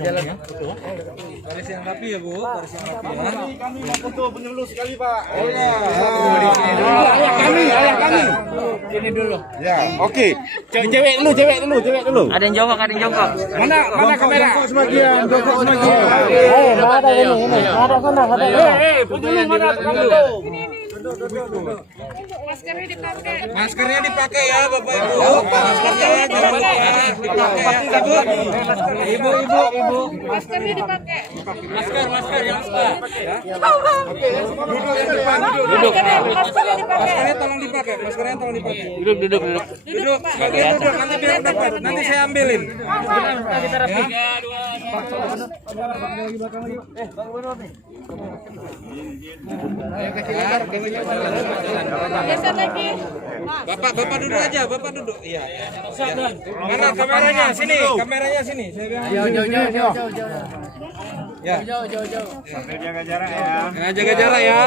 Jalan ya. Garis yang rapi ya, Bu. Garis yang rapi ya. Kami mau foto penyuluh sekali, Pak. Oh ya. Ayah kami. Ini dulu. Ya, oke. Cewek dulu. Ada yang jongkok, ada yang jongkok. Mana kamera? Sebagian, jongkok sebagian. Ada ini. Ada sana, ada. Penyuluh mana kamera? Maskernya dipakai ya, Bapak Ibu. Maskernya jangan lupa dipakai ya, Ibu. Ibu. Maskernya dipakai. Masker yang suka. Ya. Duduk yang depan, duduk. Maskernya dipakai. Maskernya tolong dipakai. Duduk. Duduk. Sebagian duduk. Nanti biar dapat. Nanti saya ambilin. Geser lagi. Bapak duduk aja. Bapak duduk. Iya. Mana kameranya? Sini. Kameranya sini. Saya bilang. Jauh. Ya. Sambil jaga jarak ya. Nah, jaga jarak ya.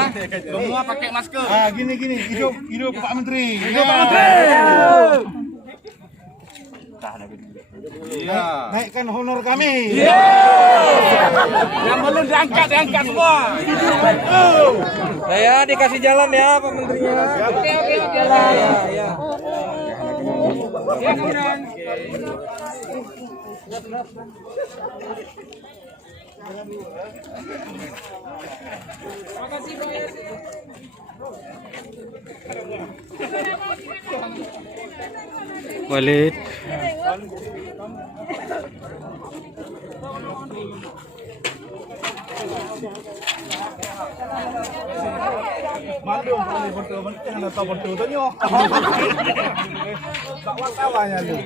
Semua pakai masker. Ah, gini. Hidup Pak Menteri. Hidup Pak Menteri. Iya. Naikkan honor kami. Yang belum diangkat semua. Saya dikasih jalan ya, Pak Menterinya. Oke. Ya. Walid. Malu kalau betul-betul yang tahu betul tu nyo. Tak wasawanya lu.